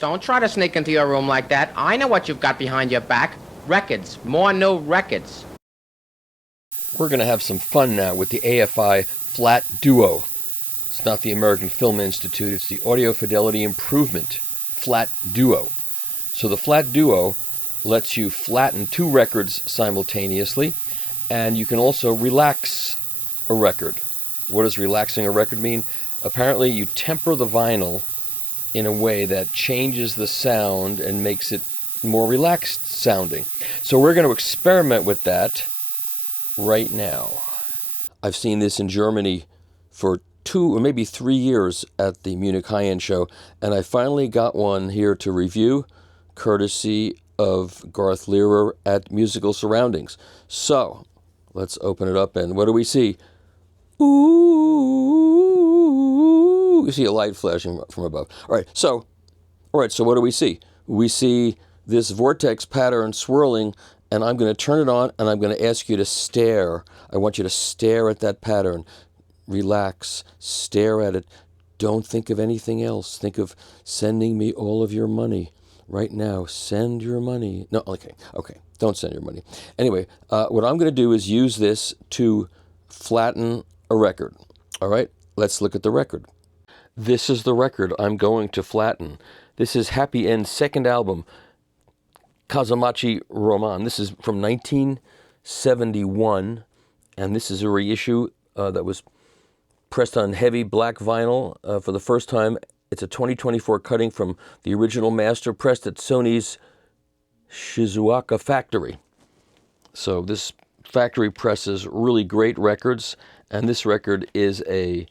Don't try to sneak into your room like that. I know what you've got behind your back. Records. More new records. We're going to have some fun now with the AFI FLAT.DUO. It's not the American Film Institute. It's the Audio Fidelity Improvement FLAT.DUO. So the FLAT.DUO lets you flatten 2 records simultaneously, and you can also relax a record. What does relaxing a record mean? Apparently you temper the vinyl in a way that changes the sound and makes it more relaxed sounding. So we're going to experiment with that right now. I've seen this in Germany for 2 or maybe 3 years at the Munich High-End Show, and I finally got one here to review, courtesy of Garth Lehrer at Musical Surroundings. So let's open it up, and what do we see? Ooh, you see a light flashing from above. All right, so what do we see? We see this vortex pattern swirling, and I'm going to turn it on, and I'm going to ask you to stare. I want you to stare at that pattern. Relax, stare at it. Don't think of anything else. Think of sending me all of your money right now. Send your money. No, okay, don't send your money. Anyway, what I'm going to do is use this to flatten a record. All right, let's look at the record. This is the record I'm going to flatten. This is Happy End's second album, Kazamachi Roman. This is from 1971, and this is a reissue that was pressed on heavy black vinyl for the first time. It's a 2024 cutting from the original master pressed at Sony's Shizuoka factory. So this factory presses really great records, and this record is a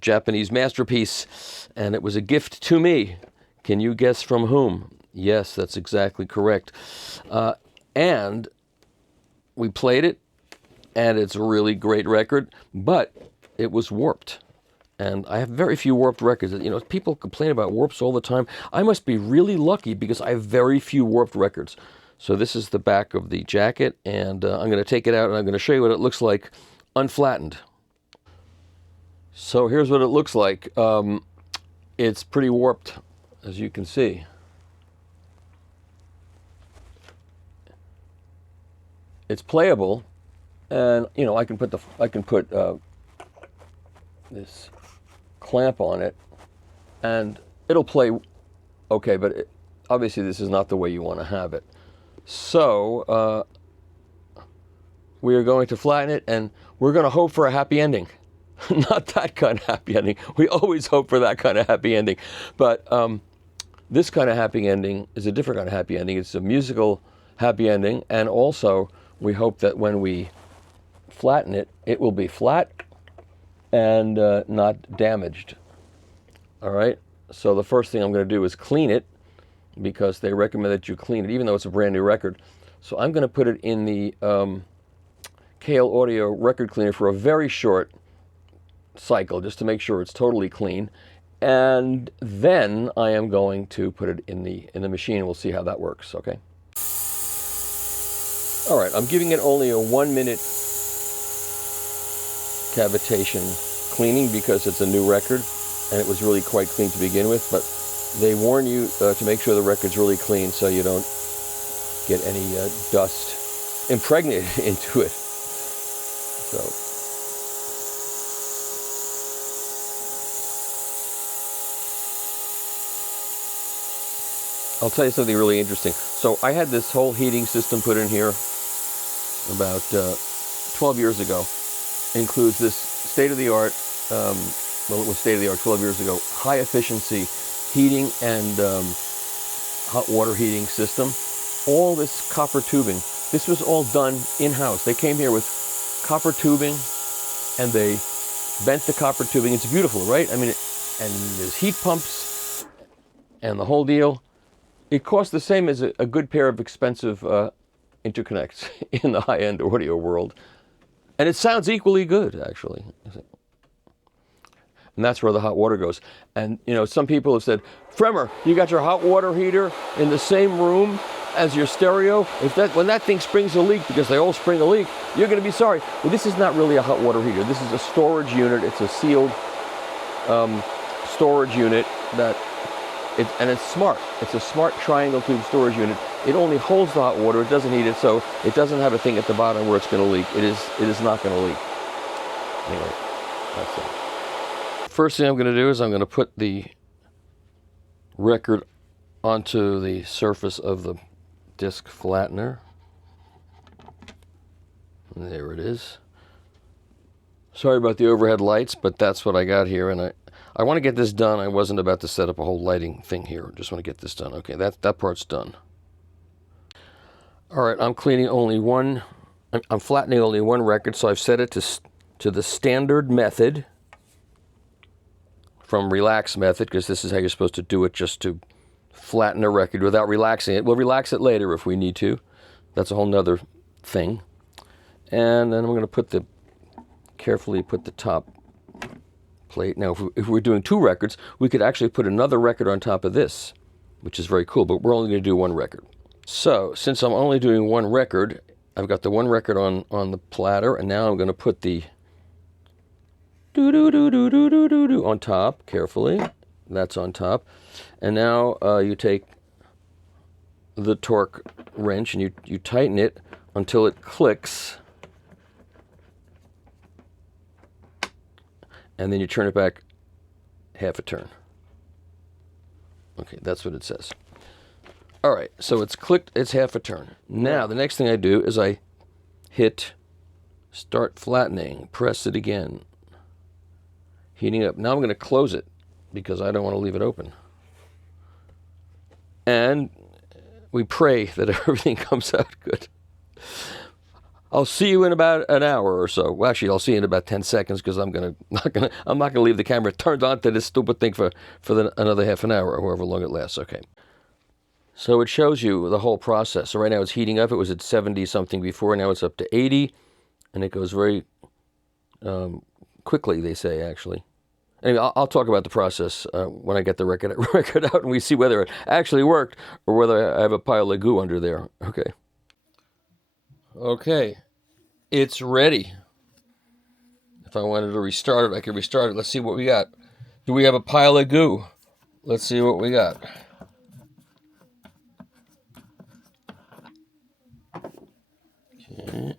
Japanese masterpiece, and it was a gift to me. Can you guess from whom? Yes, that's exactly correct. And we played it, and it's a really great record, but it was warped. And I have very few warped records. You know, people complain about warps all the time. I must be really lucky because I have very few warped records. So this is the back of the jacket, and I'm going to take it out, and I'm going to show you what it looks like unflattened. So here's what it looks like. It's pretty warped, as you can see. It's playable, and you know I can put this clamp on it, and it'll play okay. But obviously, this is not the way you want to have it. So we are going to flatten it, and we're going to hope for a happy ending. Not that kind of happy ending. We always hope for that kind of happy ending, but this kind of happy ending is a different kind of happy ending. It's a musical happy ending, and also we hope that when we flatten it, it will be flat and not damaged. All right? So the first thing I'm going to do is clean it, because they recommend that you clean it, even though it's a brand new record. So I'm going to put it in the Kale Audio record cleaner for a very short cycle, just to make sure it's totally clean. And then I am going to put it in the machine, and we'll see how that works, okay? All right, I'm giving it only a 1-minute cavitation cleaning because it's a new record, and it was really quite clean to begin with, but they warn you to make sure the record's really clean so you don't get any dust impregnated into it. So I'll tell you something really interesting. So I had this whole heating system put in here about 12 years ago. It includes this state-of-the-art, well, it was state-of-the-art 12 years ago, high-efficiency heating and hot water heating system. All this copper tubing. This was all done in-house. They came here with copper tubing, and they bent the copper tubing. It's beautiful, right? I mean, and there's heat pumps and the whole deal. It costs the same as a good pair of expensive interconnects in the high-end audio world. And it sounds equally good, actually. And that's where the hot water goes. And, you know, some people have said, Fremer, you got your hot water heater in the same room as your stereo? When that thing springs a leak, because they all spring a leak, you're going to be sorry. Well, this is not really a hot water heater. This is a storage unit. It's a sealed storage unit that and it's smart. It's a smart triangle tube storage unit. It only holds the hot water. It doesn't heat it, so it doesn't have a thing at the bottom where it's going to leak. It is not going to leak. Anyway, that's it. First thing I'm going to do is I'm going to put the record onto the surface of the disc flattener. And there it is. Sorry about the overhead lights, but that's what I got here, and I want to get this done. I wasn't about to set up a whole lighting thing here. Just want to get this done. Okay, that part's done. All right, I'm cleaning only one. I'm flattening only one record, so I've set it to the standard method from relax method, because this is how you're supposed to do it, just to flatten a record without relaxing it. We'll relax it later if we need to. That's a whole nother thing. And then I'm going to carefully put the top plate. Now, if we're doing two records, we could actually put another record on top of this, which is very cool, but we're only going to do one record. So, since I'm only doing one record, I've got the one record on the platter, and now I'm going to put the do-do-do-do-do-do-do on top, carefully. That's on top. And now you take the torque wrench and you tighten it until it clicks. And then you turn it back half a turn. Okay, that's what it says. All right, so it's clicked, it's half a turn. Now, the next thing I do is I hit start flattening, press it again, heating up. Now I'm going to close it because I don't want to leave it open. And we pray that everything comes out good. I'll see you in about an hour or so. Well, actually, I'll see you in about 10 seconds because I'm not gonna leave the camera turned on to this stupid thing for another half an hour or however long it lasts. Okay. So it shows you the whole process. So right now it's heating up. It was at 70 something before. Now it's up to 80, and it goes very quickly. They say actually. Anyway, I'll talk about the process when I get the record out and we see whether it actually worked or whether I have a pile of goo under there. Okay. Okay, it's ready. If I wanted to restart it, I could restart it. Let's see what we got. Do we have a pile of goo? Let's see what we got. Okay.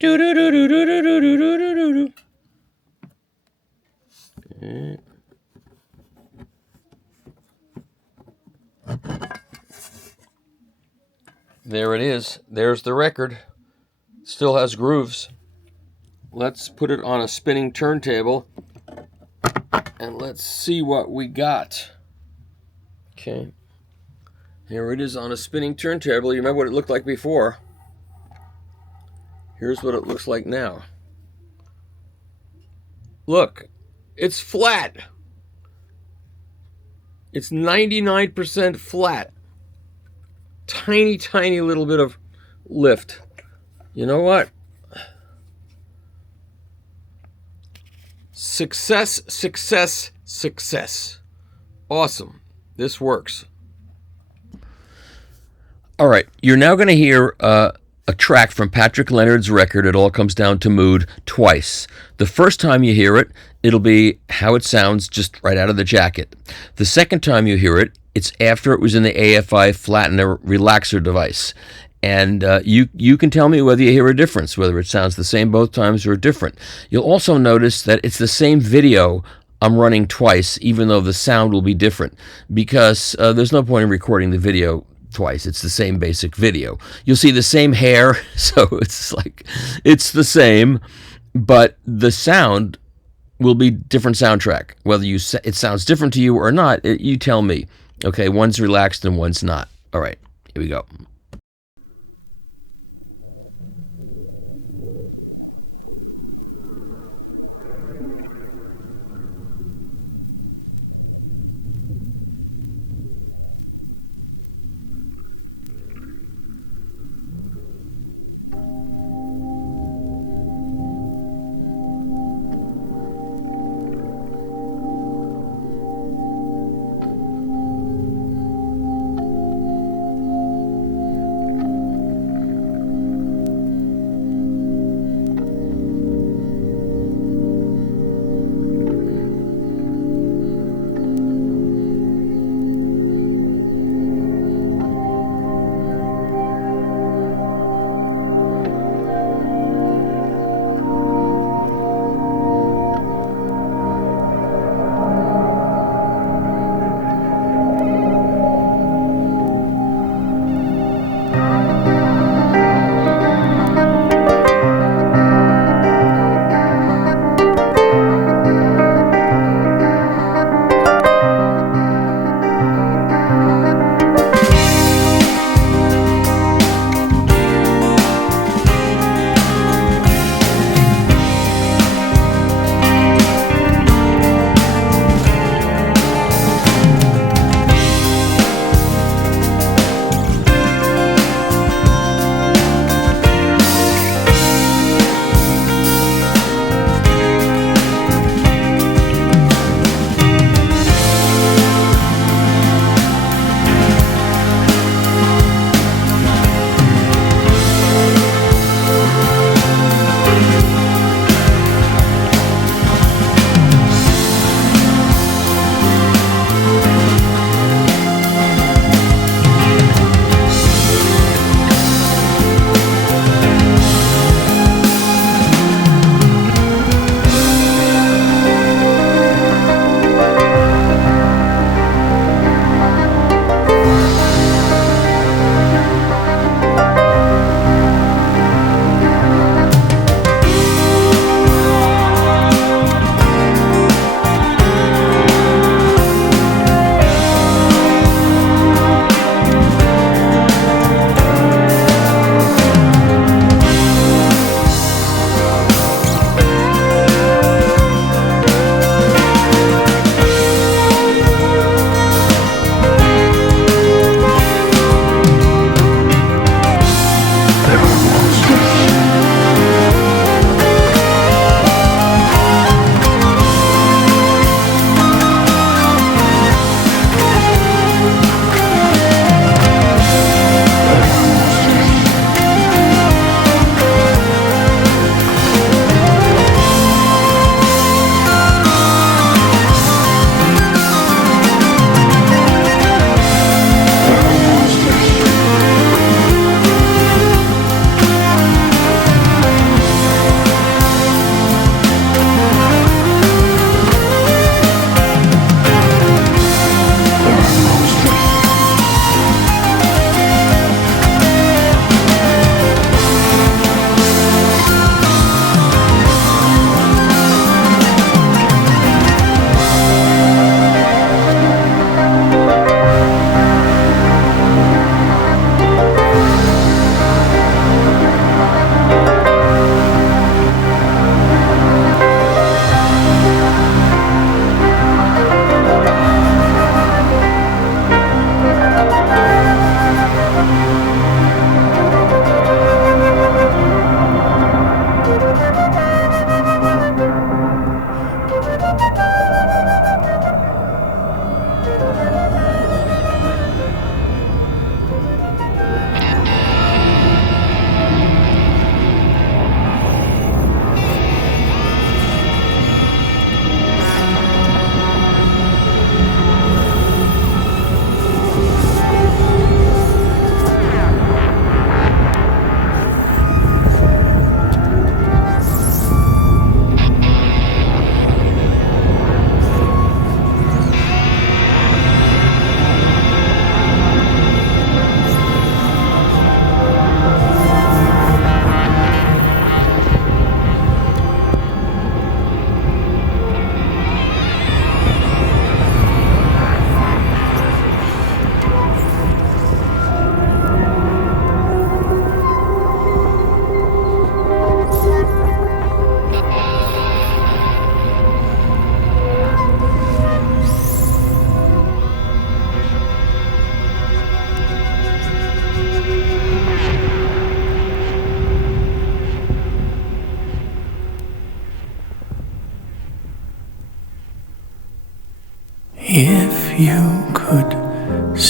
Do-do-do-do-do-do-do-do-do-do-do. Okay. There it is. There's the record. Still has grooves. Let's put it on a spinning turntable and let's see what we got. Okay. Here it is on a spinning turntable. You remember what it looked like before? Here's what it looks like now. Look, it's flat. It's 99% flat. Tiny, tiny little bit of lift. You know what? Success, success, success. Awesome. This works. All right. You're now going to hear a track from Patrick Leonard's record, It All Comes Down to Mood, twice. The first time you hear it, it'll be how it sounds just right out of the jacket. The second time you hear it, it's after it was in the AFI flattener relaxer device. And you can tell me whether you hear a difference, whether it sounds the same both times or different. You'll also notice that it's the same video I'm running twice, even though the sound will be different, because there's no point in recording the video twice. It's the same basic video. You'll see the same hair, so it's the same, but the sound will be different soundtrack. Whether it sounds different to you or not, you tell me. Okay, one's relaxed and one's not. All right, here we go.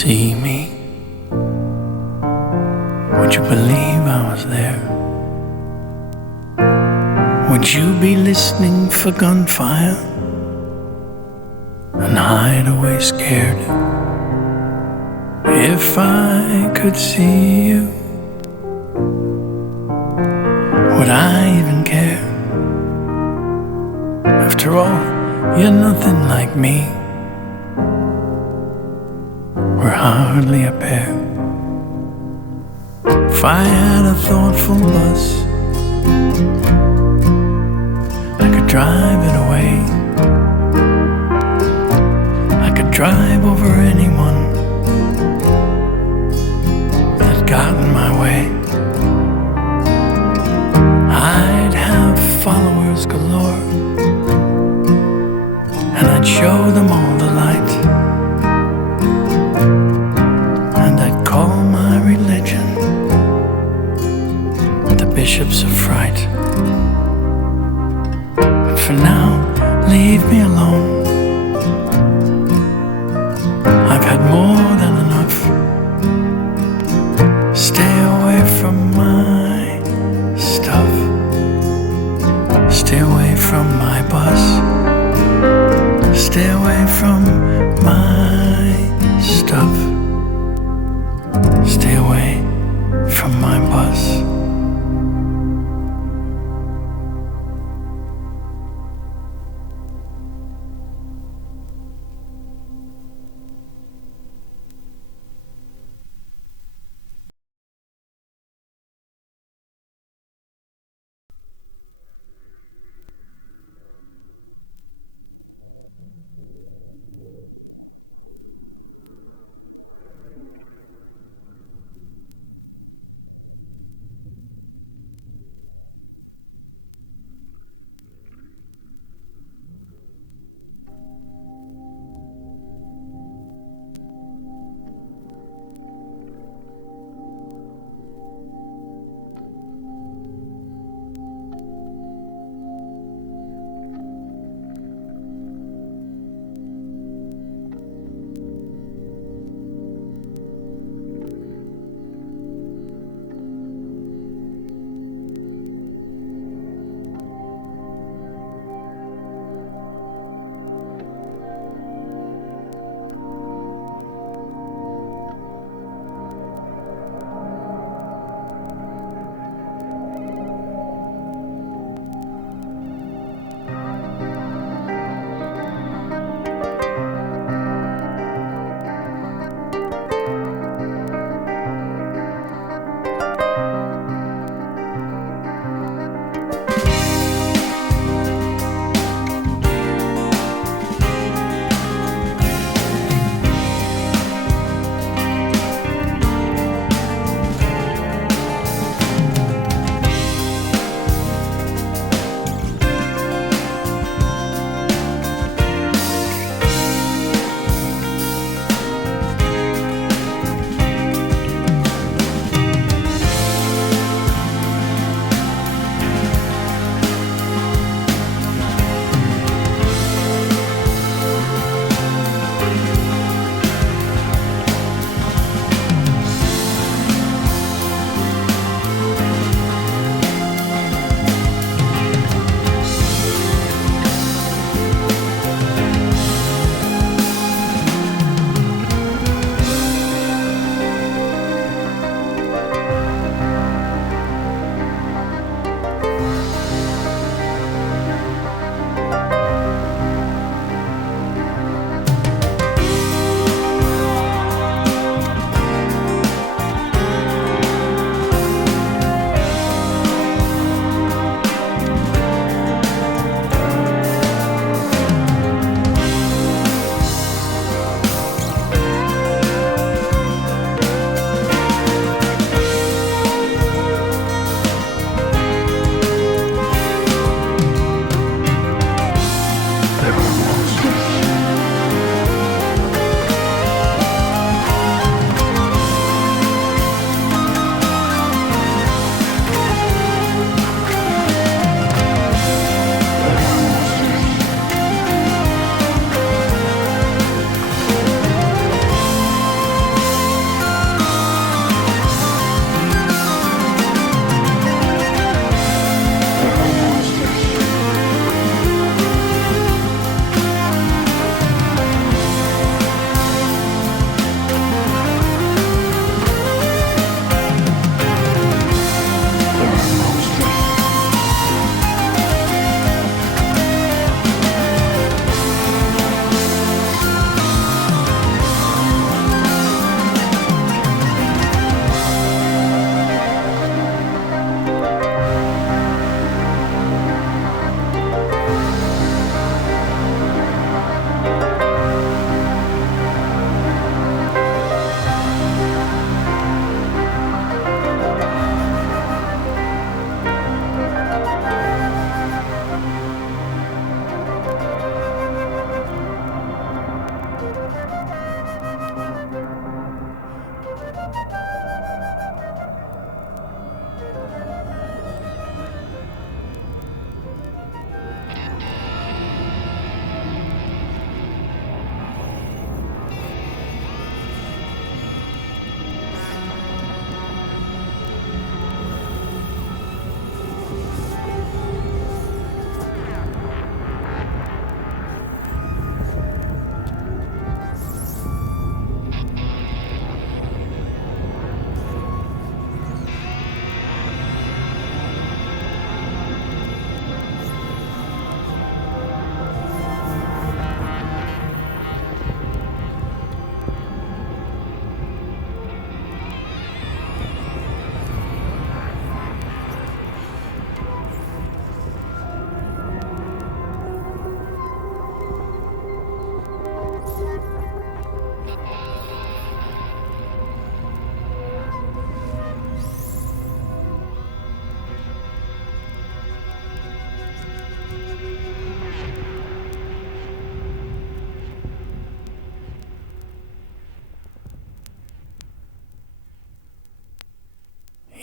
see me? Would you believe I was there? Would you be listening for gunfire and hide away scared? If I could see you, would I even care? After all, you're nothing like me. We're hardly a pair. If I had a thoughtful bus, I could drive it away. I could drive over anyone that got in my way. I'd have followers galore, and I'd show them all the light, and I'd call my religion the bishops of fright. But for now, leave me alone. I've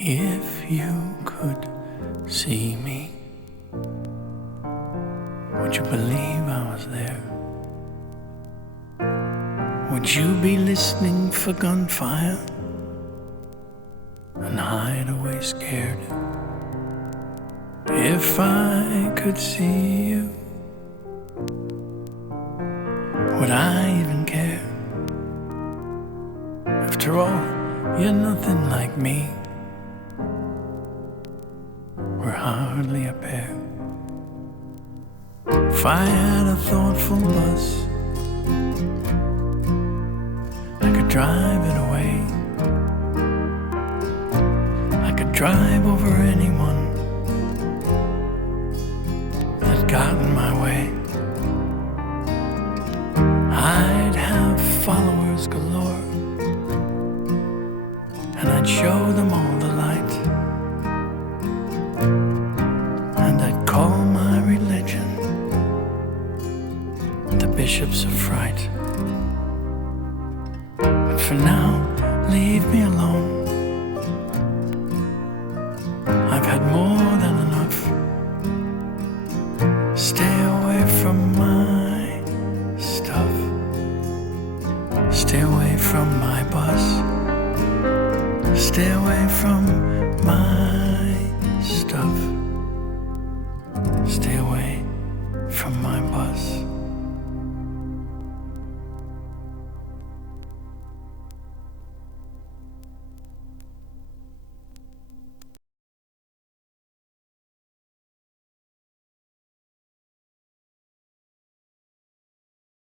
If you could see me, would you believe I was there? Would you be listening for gunfire and hide away scared? If I could see you, would I even care? After all, you're nothing like me. We're hardly a pair. If I had a thoughtful bus, I could drive it away. I could drive over anyone that got in my way. I'd have followers galore, and I'd show them all the light, and I'd call my religion the bishops of fright. But for now, leave me alone. I've had more than enough. Stay away from my stuff. Stay away from my bus. Stay away from my stuff. Stay away from my bus.